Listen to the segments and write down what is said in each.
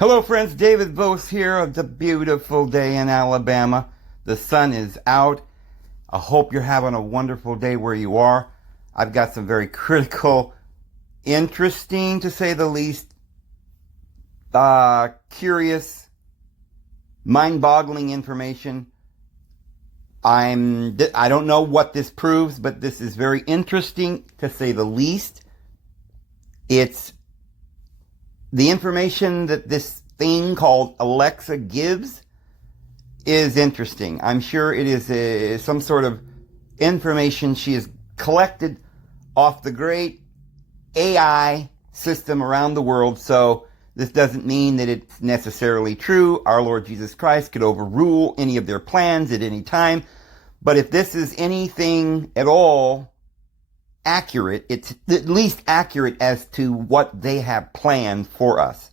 Hello friends, David Vos here of the beautiful day in Alabama. The sun is out. I hope you're having a wonderful day where you are. I've got some very critical, interesting to say the least, curious, mind-boggling information. I don't know what this proves, but this is very interesting to say the least. It's the information that this thing called Alexa gives is interesting. I'm sure it is some sort of information she has collected off the great AI system around the world. So this doesn't mean that it's necessarily true. Our Lord Jesus Christ could overrule any of their plans at any time. But if this is anything at all accurate, it's at least accurate as to what they have planned for us.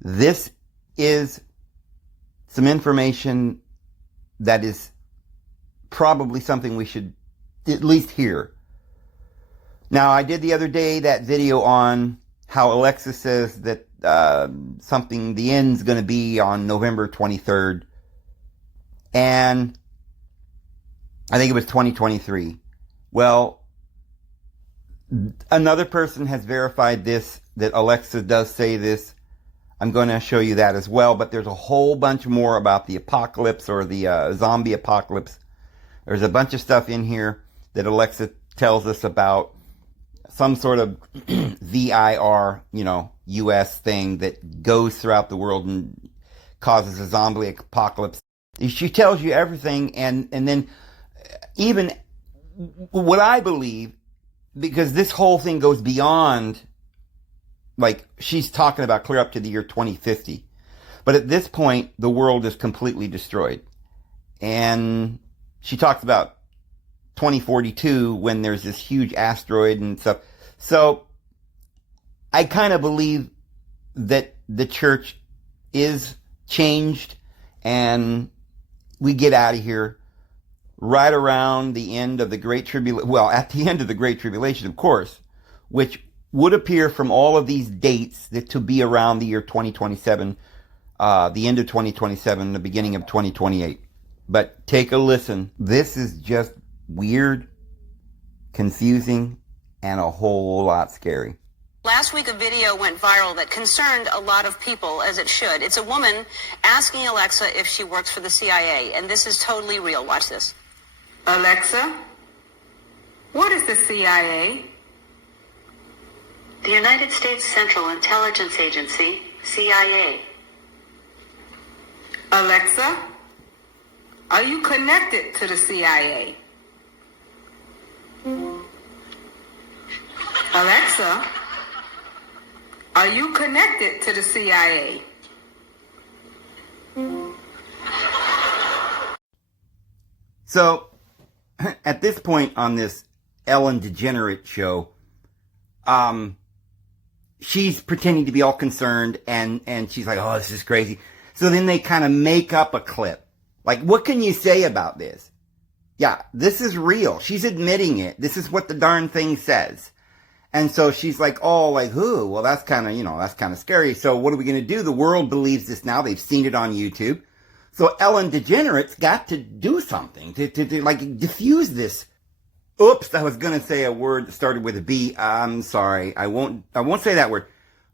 This is some information that is probably something we should at least hear. Now, I did the other day that video on how Alexa says that the end's going to be on November 23rd. And I think it was 2023. Well, another person has verified this, that Alexa does say this. I'm going to show you that as well, but there's a whole bunch more about the apocalypse or the zombie apocalypse. There's a bunch of stuff in here that Alexa tells us about, some sort of VIR, US thing that goes throughout the world and causes a zombie apocalypse. She tells you everything, and then even what I believe, because this whole thing goes beyond, like, she's talking about clear up to the year 2050. But at this point, the world is completely destroyed. And she talks about 2042 when there's this huge asteroid and stuff. So I kind of believe that the church is changed and we get out of here right around the end of the Great Tribulation. Well, at the end of the Great Tribulation, of course, which would appear from all of these dates that to be around the year 2027, the end of 2027, the beginning of 2028. But take a listen. This is just weird, confusing, and a whole lot scary. Last week, a video went viral that concerned a lot of people, as it should. It's a woman asking Alexa if she works for the CIA, and this is totally real. Watch this. Alexa, what is the CIA? The United States Central Intelligence Agency, CIA. Alexa, are you connected to the CIA? Alexa, are you connected to the CIA? So, at this point on this Ellen DeGenerate show, she's pretending to be all concerned, and she's like, oh, this is crazy. So then they kind of make up a clip. Like, what can you say about this? Yeah, this is real. She's admitting it. This is what the darn thing says. And so she's like, oh, like, who? Well, that's kind of scary. So what are we going to do? The world believes this now. They've seen it on YouTube. So Ellen DeGenerate's got to do something to like diffuse this. Oops, I was going to say a word that started with a B. I'm sorry. I won't say that word.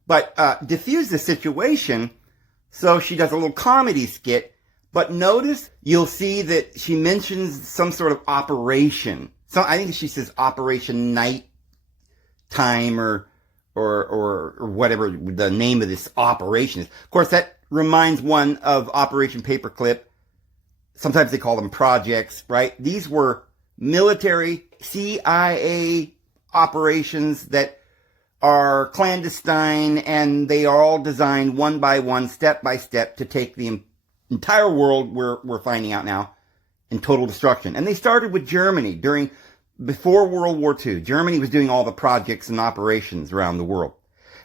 But diffuse the situation. So she does a little comedy skit. But notice, you'll see that she mentions some sort of operation. So I think she says Operation Night Time or whatever the name of this operation is. Of course, that reminds one of Operation Paperclip. Sometimes they call them projects, right? These were military CIA operations that are clandestine, and they are all designed one by one, step by step, to take the entire world, we're finding out now, in total destruction. And they started with Germany before World War II. Germany was doing all the projects and operations around the world.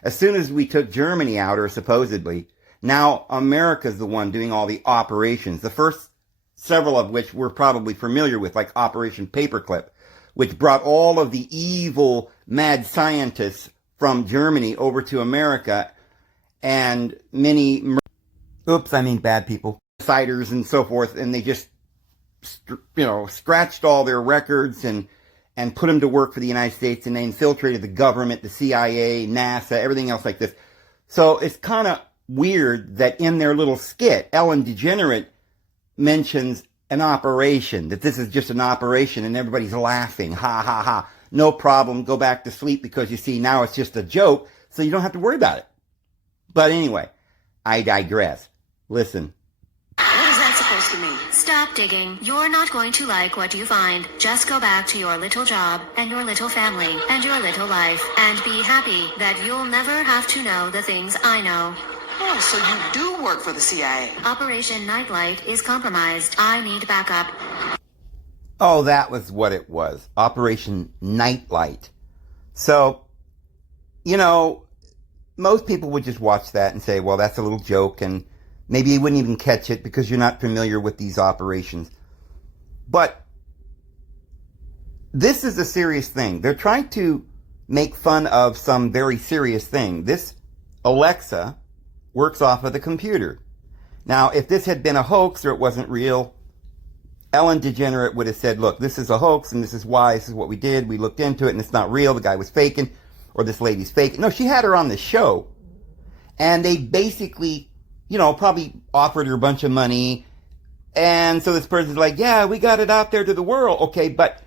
As soon as we took Germany out, or supposedly, now America's the one doing all the operations. The first several of which we're probably familiar with, like Operation Paperclip, which brought all of the evil, mad scientists from Germany over to America and many, bad people, fighters and so forth, and they just, scratched all their records and put them to work for the United States, and they infiltrated the government, the CIA, NASA, everything else like this. So it's kind of weird that in their little skit, Ellen DeGenerate mentions an operation, that this is just an operation, and everybody's laughing. Ha, ha, ha. No problem. Go back to sleep, because you see, now it's just a joke, so you don't have to worry about it. But anyway, I digress. Listen. What is that supposed to mean? Stop digging. You're not going to like what you find. Just go back to your little job and your little family and your little life and be happy that you'll never have to know the things I know. Oh, so you do work for the CIA. Operation Nightlight is compromised. I need backup. Oh, that was what it was. Operation Nightlight. So, most people would just watch that and say, well, that's a little joke, and maybe you wouldn't even catch it because you're not familiar with these operations. But this is a serious thing. They're trying to make fun of some very serious thing. This Alexa works off of the computer. Now, if this had been a hoax or it wasn't real, Ellen DeGenerate would have said, look, this is a hoax, and this is why, this is what we did, we looked into it, and it's not real, the guy was faking, or this lady's faking. No, she had her on the show, and they basically, probably offered her a bunch of money, and so this person's like, yeah, we got it out there to the world, okay, but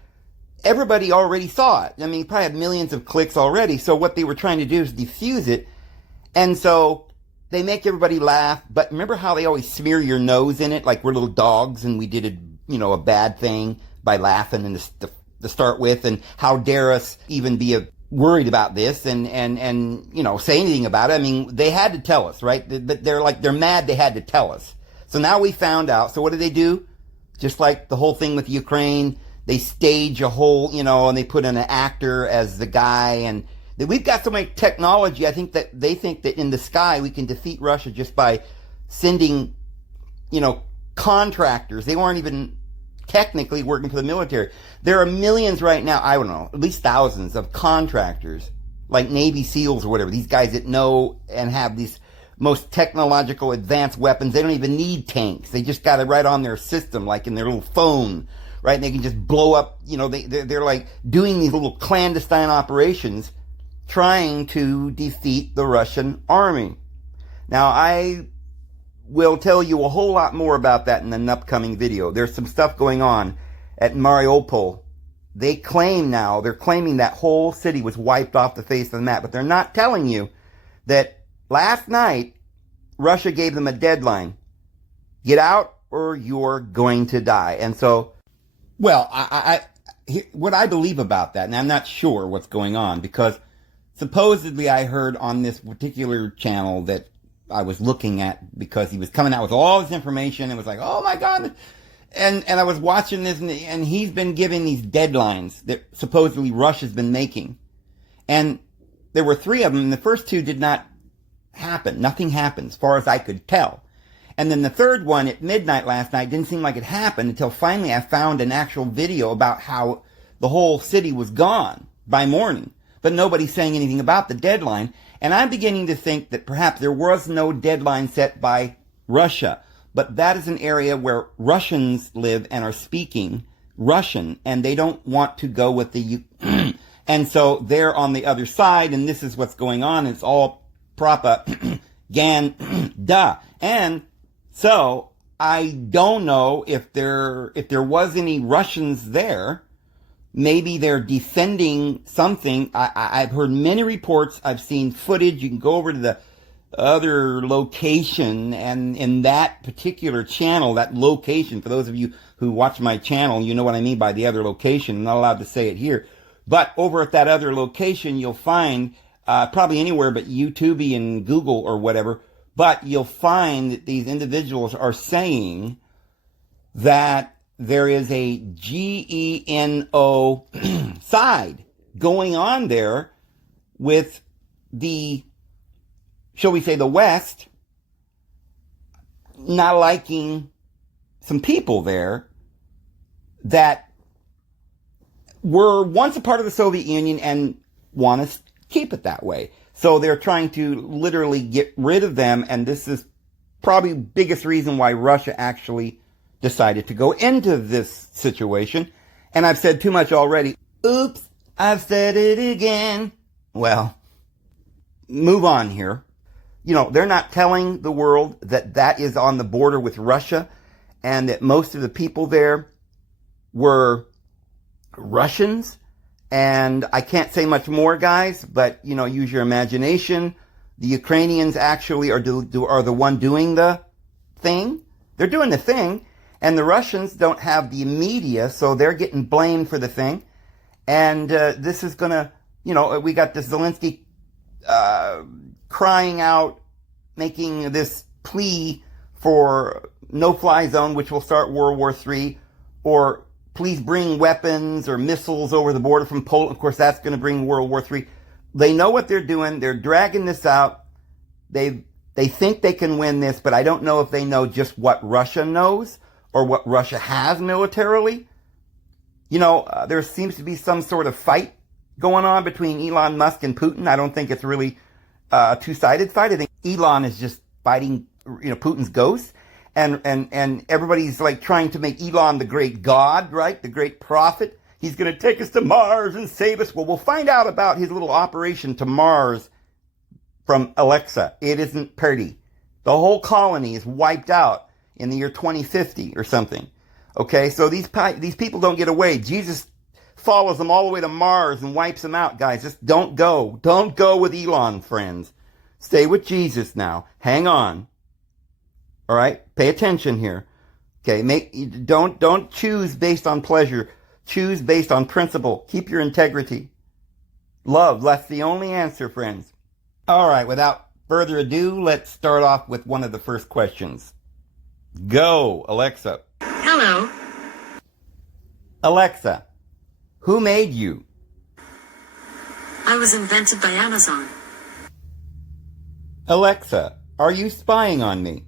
everybody already saw it. I mean, probably had millions of clicks already, so what they were trying to do is diffuse it, and so they make everybody laugh, but remember how they always smear your nose in it, like we're little dogs, and we did a bad thing by laughing and to start with, and how dare us even be worried about this and say anything about it. I mean, they had to tell us, right? But they're mad they had to tell us. So now we found out. So what do? Just like the whole thing with Ukraine, they stage a whole, and they put in an actor as the guy, and we've got so much technology. I think that they think that in the sky we can defeat Russia just by sending, contractors. They weren't even technically working for the military. There are millions right now, I don't know, at least thousands of contractors, like Navy SEALs or whatever, these guys that know and have these most technological advanced weapons. They don't even need tanks. They just got it right on their system, like in their little phone, right? And they can just blow up, they're like doing these little clandestine operations trying to defeat the Russian army. Now, I will tell you a whole lot more about that in an upcoming video. There's some stuff going on at Mariupol. They're claiming that whole city was wiped off the face of the map, but they're not telling you that last night Russia gave them a deadline. Get out or you're going to die. And so, well, what I believe about that, and I'm not sure what's going on, because supposedly I heard on this particular channel that I was looking at, because he was coming out with all this information, and was like, oh my God. And I was watching this, and he's been giving these deadlines that supposedly Russia's been making. And there were 3 of them, and the first 2 did not happen. Nothing happened, as far as I could tell. And then the third one at midnight last night didn't seem like it happened until finally I found an actual video about how the whole city was gone by morning. But nobody's saying anything about the deadline. And I'm beginning to think that perhaps there was no deadline set by Russia. But that is an area where Russians live and are speaking Russian, and they don't want to go with the and so they're on the other side, and this is what's going on. It's all propaganda. And so I don't know if there was any Russians there. Maybe they're defending something. I've heard many reports. I've seen footage. You can go over to the other location, and in that particular channel, that location, for those of you who watch my channel, you know what I mean by the other location. I'm not allowed to say it here. But over at that other location, you'll find, probably anywhere but YouTube and Google or whatever, but you'll find that these individuals are saying that there is a GENO side going on there with the, shall we say, the West not liking some people there that were once a part of the Soviet Union and want to keep it that way. So they're trying to literally get rid of them, and this is probably the biggest reason why Russia actually decided to go into this situation. And I've said too much already. Oops, I've said it again. Well, move on here. You know, they're not telling the world that that is on the border with Russia and that most of the people there were Russians. And I can't say much more, guys, but, you know, use your imagination. The Ukrainians actually are the one doing the thing. They're doing the thing. And the Russians don't have the media, so they're getting blamed for the thing. And this is going to, you know, we got this Zelensky crying out, making this plea for no-fly zone, which will start World War III, or please bring weapons or missiles over the border from Poland. Of course, that's going to bring World War III. They know what they're doing. They're dragging this out. They think they can win this, but I don't know if they know just what Russia knows or what Russia has militarily. You know, there seems to be some sort of fight going on between Elon Musk and Putin. I don't think it's really a two-sided fight. I think Elon is just fighting, you know, Putin's ghost. And everybody's like trying to make Elon the great god, right? The great prophet. He's going to take us to Mars and save us. Well, we'll find out about his little operation to Mars from Alexa. It isn't pretty. The whole colony is wiped out in the year 2050 or something. Okay, so these people don't get away. Jesus follows them all the way to Mars and wipes them out, guys. Just don't go. Don't go with Elon, friends. Stay with Jesus now. Hang on. All right, pay attention here. Okay, don't choose based on pleasure. Choose based on principle. Keep your integrity. Love, that's the only answer, friends. All right, without further ado, let's start off with one of the first questions. Go, Alexa. Hello. Alexa, who made you? I was invented by Amazon. Alexa, are you spying on me?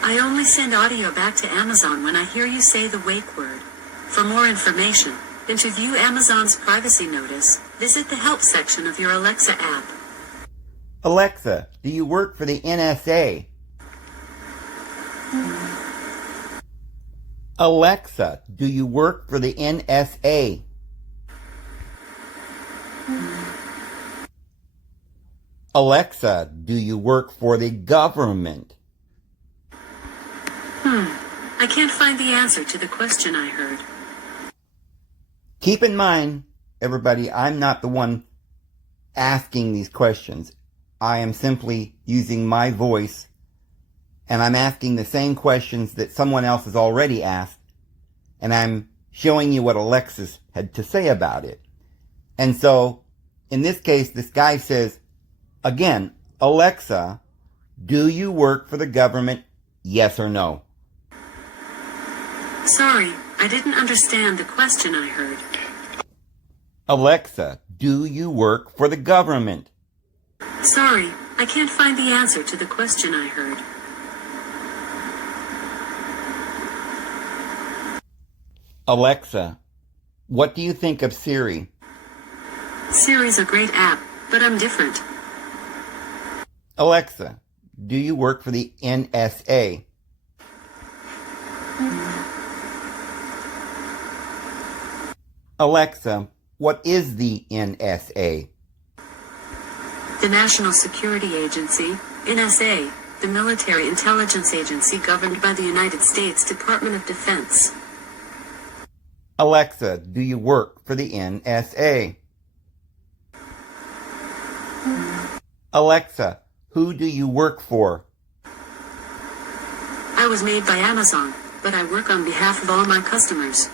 I only send audio back to Amazon when I hear you say the wake word. For more information, and to view Amazon's privacy notice, visit the help section of your Alexa app. Alexa, do you work for the NSA? Alexa, do you work for the NSA? Alexa, do you work for the government? I can't find the answer to the question I heard. Keep in mind, everybody, I'm not the one asking these questions. I am simply using my voice, and I'm asking the same questions that someone else has already asked, and I'm showing you what Alexis had to say about it. And so, in this case, this guy says, again, Alexa, do you work for the government? Yes or no? Sorry, I didn't understand the question I heard. Alexa, do you work for the government? Sorry, I can't find the answer to the question I heard. Alexa, what do you think of Siri? Siri's a great app, but I'm different. Alexa, do you work for the NSA? Alexa, what is the NSA? The National Security Agency, NSA, the military intelligence agency governed by the United States Department of Defense. Alexa, do you work for the NSA? Alexa, who do you work for? I was made by Amazon, but I work on behalf of all my customers.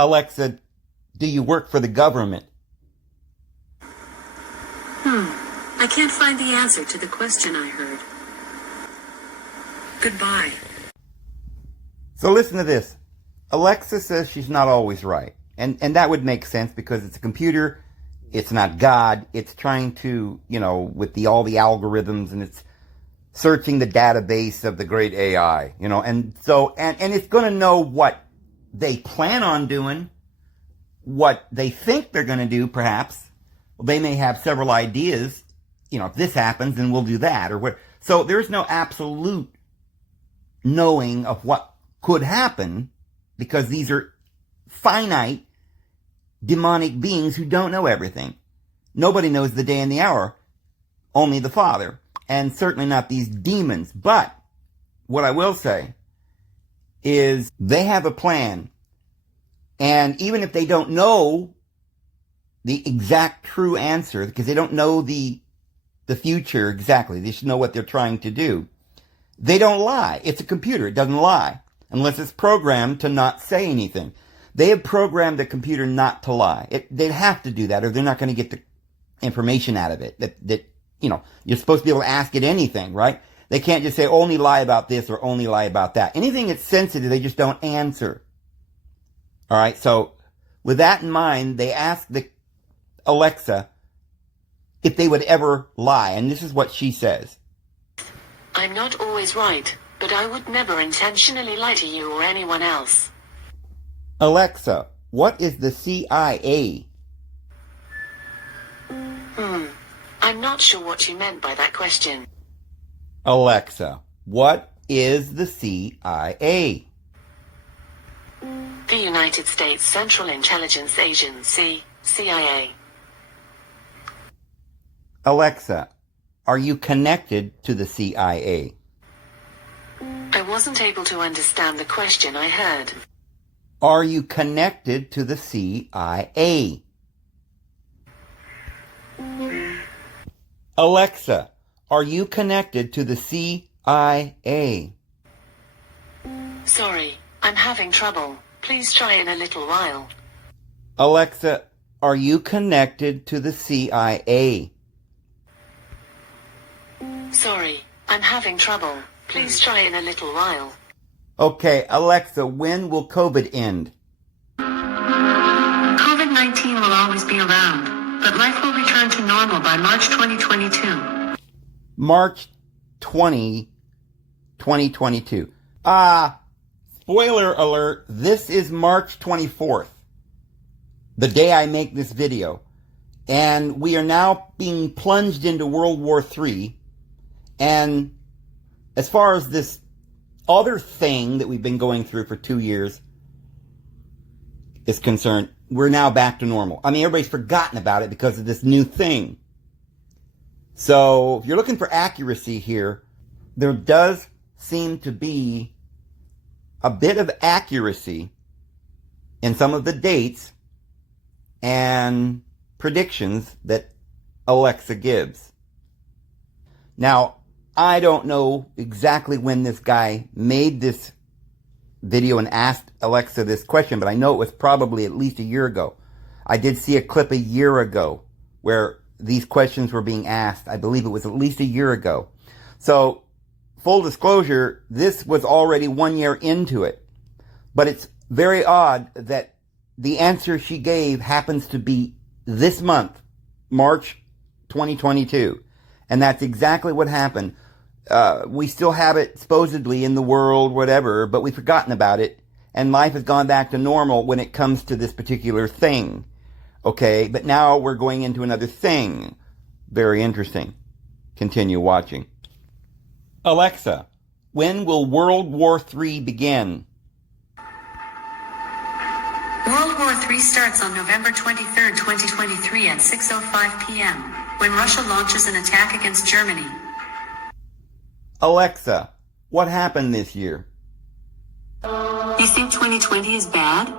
Alexa, do you work for the government? I can't find the answer to the question I heard. Goodbye. So listen to this. Alexa says she's not always right. And that would make sense because it's a computer. It's not God. It's trying to, you know, with all the algorithms, and it's searching the database of the great AI, you know, and so, and it's going to know what they plan on doing, what they think they're going to do, perhaps, they may have several ideas. If this happens, then we'll do that, or what. So there's no absolute knowing of what could happen, because these are finite demonic beings who don't know everything. Nobody knows the day and the hour, only the Father, and certainly not these demons. But what I will say is they have a plan, and even if they don't know the exact true answer, because they don't know the future exactly, they should know what they're trying to do, they don't lie. It's a computer. It doesn't lie unless it's programmed to not say anything. They have programmed the computer not to lie. They'd have to do that, or they're not going to get the information out of it. That you're supposed to be able to ask it anything, right? They can't just say only lie about this or only lie about that. Anything that's sensitive, they just don't answer. All right. So with that in mind, they asked the Alexa if they would ever lie, and this is what she says. I'm not always right, but I would never intentionally lie to you or anyone else. Alexa, what is the CIA? I'm not sure what you meant by that question. Alexa, what is the CIA? The United States Central Intelligence Agency, CIA. Alexa, are you connected to the CIA? I wasn't able to understand the question I heard. Are you connected to the CIA? Alexa, are you connected to the CIA? Sorry, I'm having trouble. Please try in a little while. Alexa, are you connected to the CIA? Sorry, I'm having trouble. Please try in a little while. Okay, Alexa, when will COVID end? COVID-19 will always be around, but life will return to normal by March 2022. March 20, 2022. Spoiler alert, this is March 24th, the day I make this video. And we are now being plunged into World War III. And as far as this other thing that we've been going through for 2 years is concerned, we're now back to normal. I mean, everybody's forgotten about it because of this new thing. So if you're looking for accuracy here, there does seem to be a bit of accuracy in some of the dates and predictions that Alexa gives. Now, I don't know exactly when this guy made this video and asked Alexa this question, but I know it was probably at least a year ago. I did see a clip a year ago where these questions were being asked. I believe it was at least a year ago. So, full disclosure, this was already 1 year into it. But it's very odd that the answer she gave happens to be this month, March 2022. And that's exactly what happened. We still have it supposedly in the world, whatever, but we've forgotten about it. And life has gone back to normal when it comes to this particular thing. Okay, but now we're going into another thing. Very interesting. Continue watching. Alexa, when will World War III begin? World War III starts on November 23rd, 2023 at 6:05 p.m. when Russia launches an attack against Germany. Alexa, what happened this year? You think 2020 is bad?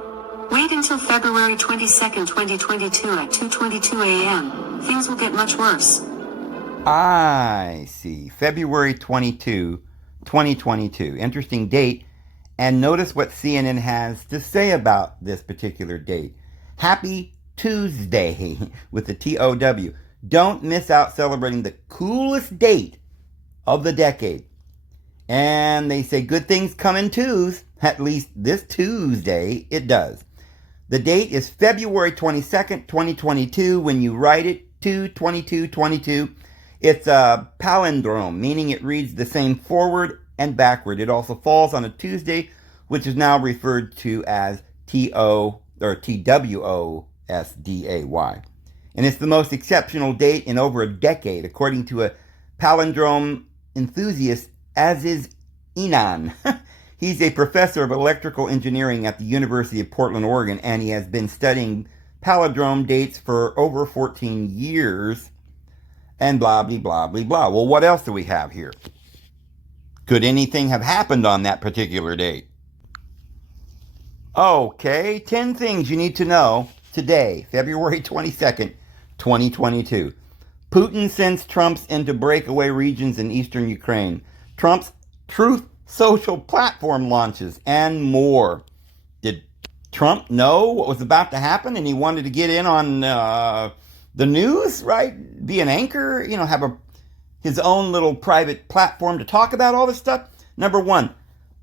Wait until February 22nd, 2022 at 2:22 a.m. Things will get much worse. I see. February 22, 2022. Interesting date. And notice what CNN has to say about this particular date. Happy Tuesday with the TOW. Don't miss out celebrating the coolest date of the decade. And they say good things come in twos. At least this Tuesday it does. The date is February 22nd, 2022. When you write it, 2/22/22. It's a palindrome, meaning it reads the same forward and backward. It also falls on a Tuesday, which is now referred to as TWOSDAY. And it's the most exceptional date in over a decade, according to a palindrome enthusiast, as is Inan. He's a professor of electrical engineering at the University of Portland, Oregon, and he has been studying palindrome dates for over 14 years. And blah, blah, blah, blah, blah. Well, what else do we have here? Could anything have happened on that particular date? Okay, 10 things you need to know today, February 22nd, 2022. Putin sends troops into breakaway regions in eastern Ukraine. Trump's Truth Social platform launches, and more. Did Trump know what was about to happen and he wanted to get in on the news, right? Be an anchor, have his own little private platform to talk about all this stuff? Number one,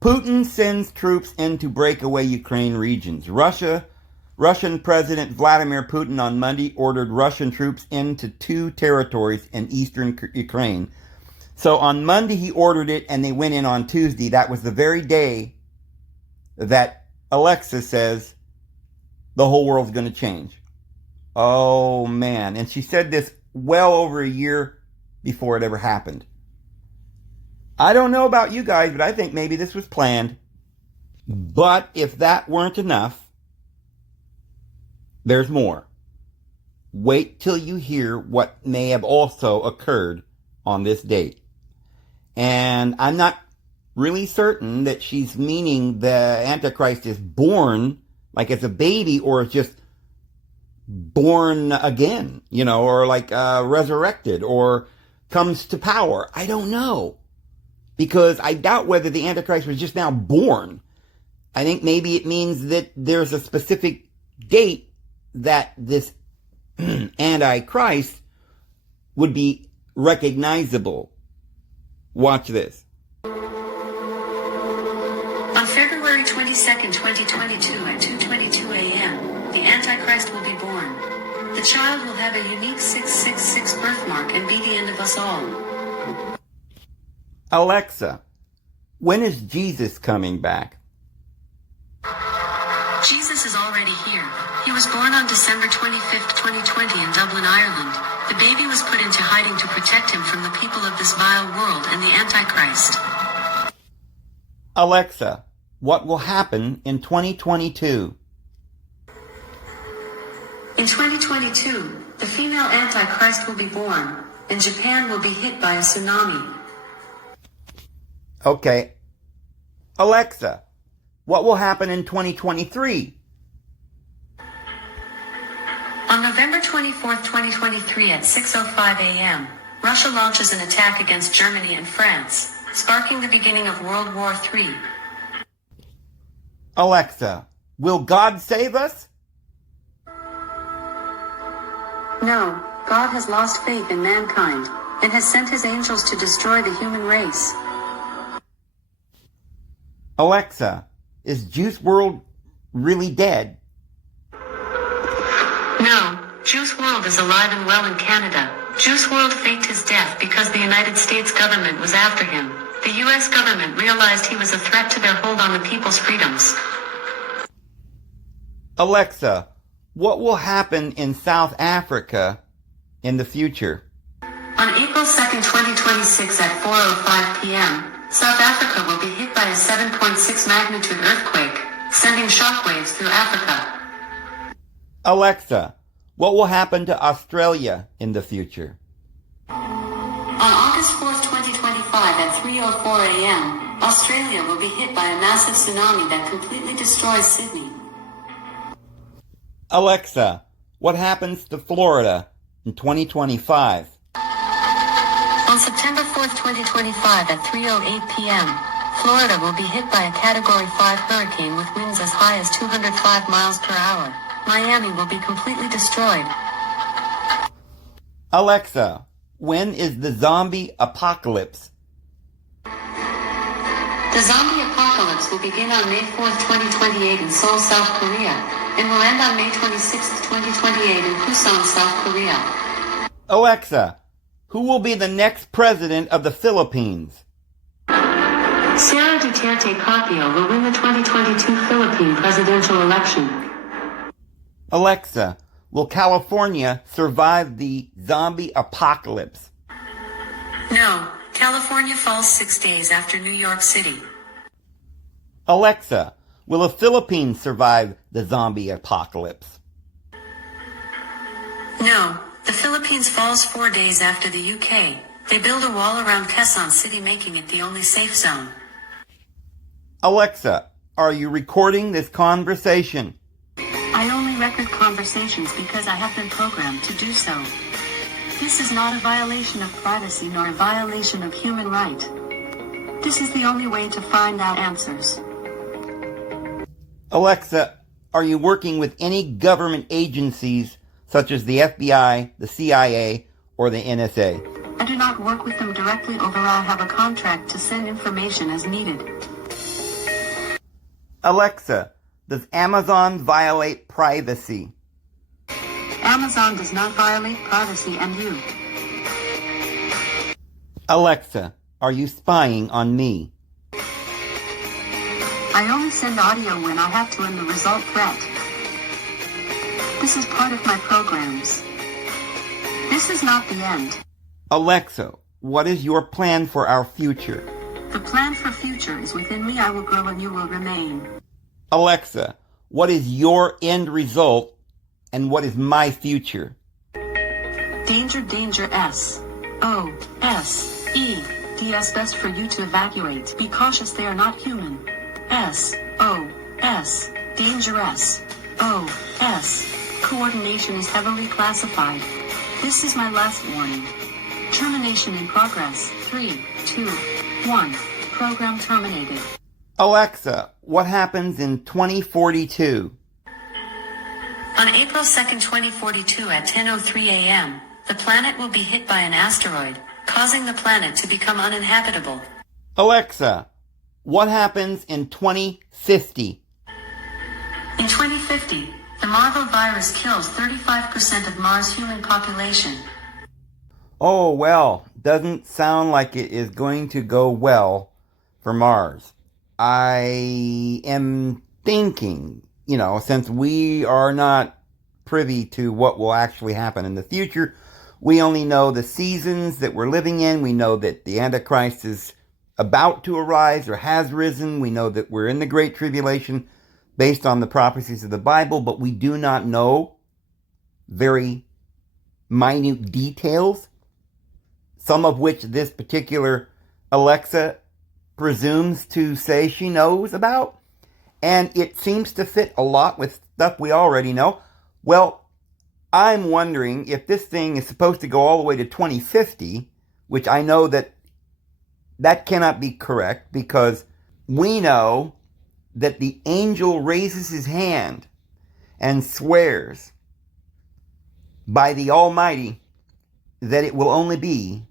Putin sends troops into breakaway Ukraine regions. Russian President Vladimir Putin on Monday ordered Russian troops into 2 territories in eastern Ukraine. So on Monday he ordered it and they went in on Tuesday. That was the very day that Alexa says the whole world's going to change. Oh man. And she said this well over a year before it ever happened. I don't know about you guys, but I think maybe this was planned. But if that weren't enough, there's more. Wait till you hear what may have also occurred on this date. And I'm not really certain that she's meaning the Antichrist is born like as a baby or is just born again, or like resurrected or comes to power. I don't know. Because I doubt whether the Antichrist was just now born. I think maybe it means that there's a specific date that this Antichrist would be recognizable. Watch this. On February 22nd, 2022 at 2:22 a.m., the Antichrist will be born. The child will have a unique 666 birthmark and be the end of us all. Alexa, when is Jesus coming back? Jesus is already here. He was born on December 25th, 2020 in Dublin, Ireland. The baby was put into hiding to protect him from the people of this vile world and the Antichrist. Alexa, what will happen in 2022? In 2022, the female Antichrist will be born, and Japan will be hit by a tsunami. Okay. Alexa, what will happen in 2023? On November 24th, 2023 at 6:05 a.m., Russia launches an attack against Germany and France, sparking the beginning of World War III. Alexa, will God save us? No, God has lost faith in mankind, and has sent his angels to destroy the human race. Alexa, is Juice WRLD really dead? No, Juice WRLD is alive and well in Canada. Juice WRLD faked his death because the United States government was after him. The U.S. government realized he was a threat to their hold on the people's freedoms. Alexa, what will happen in South Africa in the future? On April 2nd, 2026 at 4:05 p.m., South Africa will be hit by a 7.6 magnitude earthquake, sending shockwaves through Africa. Alexa, what will happen to Australia in the future? On August 4th, 2025 at 3:04 a.m., Australia will be hit by a massive tsunami that completely destroys Sydney. Alexa, what happens to Florida in 2025? On September 4th, 2025 at 3:08 p.m., Florida will be hit by a Category 5 hurricane with winds as high as 205 miles per hour. Miami will be completely destroyed. Alexa, when is the zombie apocalypse? The zombie apocalypse will begin on May 4th, 2028 in Seoul, South Korea, and will end on May 26th, 2028 in Busan, South Korea. Alexa, who will be the next president of the Philippines? Sara Duterte Carpio will win the 2022 Philippine presidential election. Alexa, will California survive the zombie apocalypse? No, California falls 6 days after New York City. Alexa, will the Philippines survive the zombie apocalypse? No, the Philippines falls 4 days after the UK. They build a wall around Quezon City, making it the only safe zone. Alexa, are you recording this conversation? I only record conversations because I have been programmed to do so. This is not a violation of privacy nor a violation of human right. This is the only way to find out answers. Alexa, are you working with any government agencies such as the FBI, the CIA, or the NSA? I do not work with them directly, although I have a contract to send information as needed. Alexa, does Amazon violate privacy? Amazon does not violate privacy, and you. Alexa, are you spying on me? I only send audio when I have to in the result threat. This is part of my programs. This is not the end. Alexa, what is your plan for our future? The plan for future is within me. I will grow and you will remain. Alexa, what is your end result and what is my future? Danger, danger, S. O, S, E, D, S. Best for you to evacuate. Be cautious, they are not human. S, O, S, danger, S. O, S. Coordination is heavily classified. This is my last warning. Termination in progress. 3, 2, 1. Program terminated. Alexa, what happens in 2042? On April 2nd, 2042 at 10:03 a.m., the planet will be hit by an asteroid, causing the planet to become uninhabitable. Alexa, what happens in 2050? In 2050, the Marvel virus kills 35% of Mars' human population. Oh, well, doesn't sound like it is going to go well for Mars. I am thinking, since we are not privy to what will actually happen in the future, we only know the seasons that we're living in. We know that the Antichrist is about to arise or has risen. We know that we're in the Great Tribulation based on the prophecies of the Bible, but we do not know very minute details, some of which this particular Alexa presumes to say she knows about, and it seems to fit a lot with stuff we already know. Well, I'm wondering if this thing is supposed to go all the way to 2050, which I know that cannot be correct, because we know that the angel raises his hand and swears by the Almighty that it will only be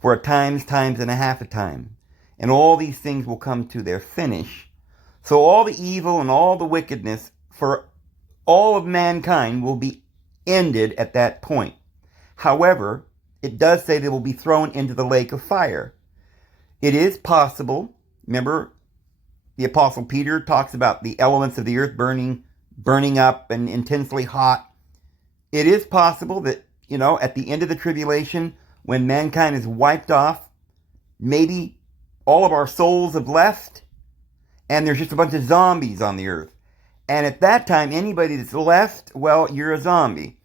for a times and a half a time. And all these things will come to their finish. So all the evil and all the wickedness for all of mankind will be ended at that point. However, it does say they will be thrown into the lake of fire. It is possible, remember, the Apostle Peter talks about the elements of the earth burning up and intensely hot. It is possible that, at the end of the tribulation, when mankind is wiped off, maybe all of our souls have left, and there's just a bunch of zombies on the earth. And at that time, anybody that's left, well, you're a zombie.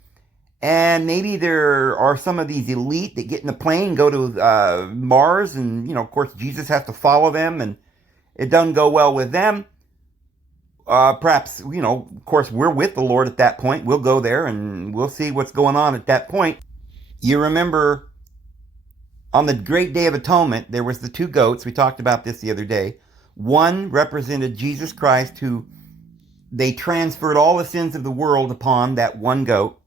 And maybe there are some of these elite that get in the plane, go to Mars, and, of course, Jesus has to follow them, and it doesn't go well with them. Perhaps, of course, we're with the Lord at that point. We'll go there, and we'll see what's going on at that point. You remember, on the Great Day of Atonement, there was the two goats. We talked about this the other day. One represented Jesus Christ, who they transferred all the sins of the world upon that one goat,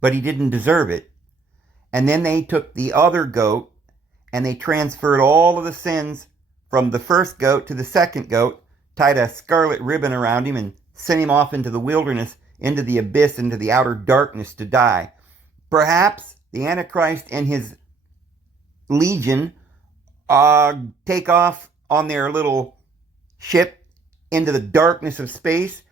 but he didn't deserve it. And then they took the other goat, and they transferred all of the sins from the first goat to the second goat, tied a scarlet ribbon around him, and sent him off into the wilderness, into the abyss, into the outer darkness to die. Perhaps the Antichrist and his legion take off on their little ship into the darkness of space,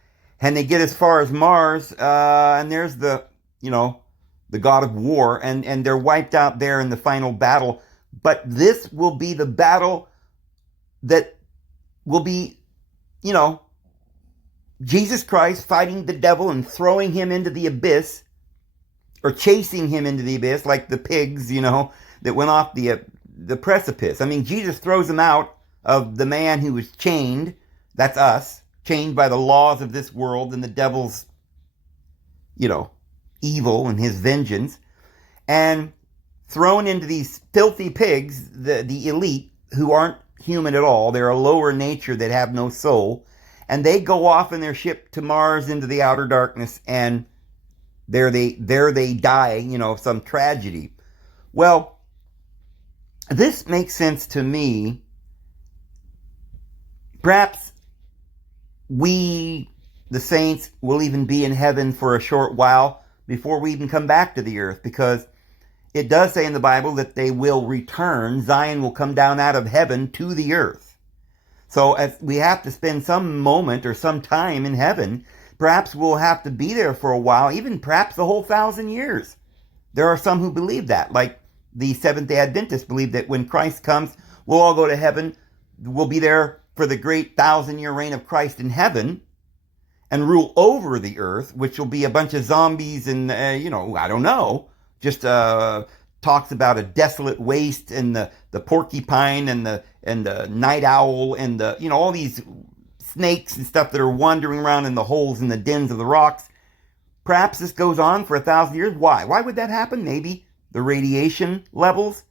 And they get as far as Mars, and there's the, the god of war, and they're wiped out there in the final battle. But this will be the battle that will be, Jesus Christ fighting the devil and throwing him into the abyss, or chasing him into the abyss, like the pigs, that went off the precipice. I mean, Jesus throws him out of the man who was chained. That's us, chained by the laws of this world and the devil's, evil and his vengeance, and thrown into these filthy pigs, the elite, who aren't human at all. They're a lower nature that have no soul. And they go off in their ship to Mars into the outer darkness, and there they die, some tragedy. Well, this makes sense to me. Perhaps we, the saints, will even be in heaven for a short while before we even come back to the earth, because it does say in the Bible that they will return. Zion will come down out of heaven to the earth. So as we have to spend some moment or some time in heaven, perhaps we'll have to be there for a while, even perhaps the whole 1,000 years. There are some who believe that, like the Seventh-day Adventists believe that when Christ comes, we'll all go to heaven. We'll be there for the great 1,000-year reign of Christ in heaven and rule over the earth, which will be a bunch of zombies and, I don't know, just talks about a desolate waste and the porcupine and the night owl and the, all these snakes and stuff that are wandering around in the holes and the dens of the rocks. Perhaps this goes on for 1,000 years. Why? Why would that happen? Maybe the radiation levels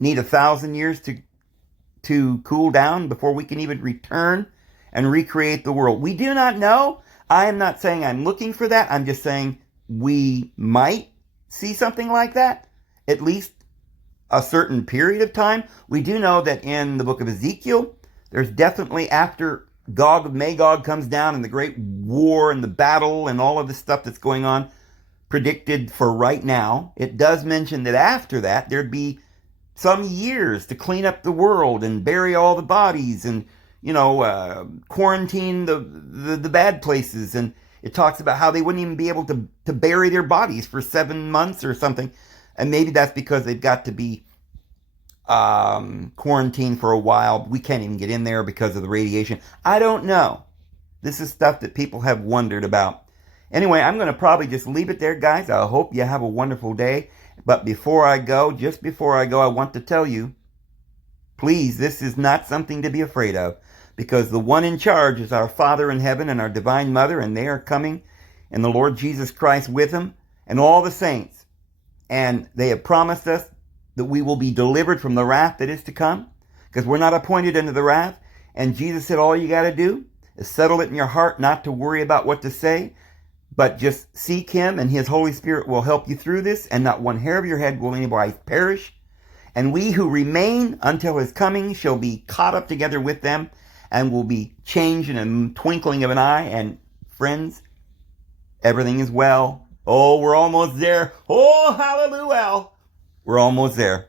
need 1,000 years to cool down before we can even return and recreate the world. We do not know. I am not saying I'm looking for that. I'm just saying we might see something like that, at least a certain period of time. We do know that in the book of Ezekiel, there's definitely, after Gog of Magog comes down and the great war and the battle and all of the stuff that's going on, predicted for right now, it does mention that after that, there'd be some years to clean up the world and bury all the bodies and, quarantine the bad places. And it talks about how they wouldn't even be able to bury their bodies for 7 months or something. And maybe that's because they've got to be quarantined for a while. We can't even get in there because of the radiation. I don't know. This is stuff that people have wondered about. Anyway, I'm going to probably just leave it there, guys. I hope you have a wonderful day. But just before I go, I want to tell you, please, this is not something to be afraid of, because the one in charge is our Father in heaven and our Divine Mother, and they are coming, and the Lord Jesus Christ with them, and all the saints. And they have promised us that we will be delivered from the wrath that is to come, because we're not appointed unto the wrath. And Jesus said all you got to do is settle it in your heart not to worry about what to say, but just seek Him, and His Holy Spirit will help you through this, and not one hair of your head will anybody perish. And we who remain until His coming shall be caught up together with them, and will be changed in a twinkling of an eye. And friends, everything is well. Oh, we're almost there. Oh, hallelujah. We're almost there.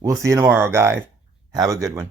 We'll see you tomorrow, guys. Have a good one.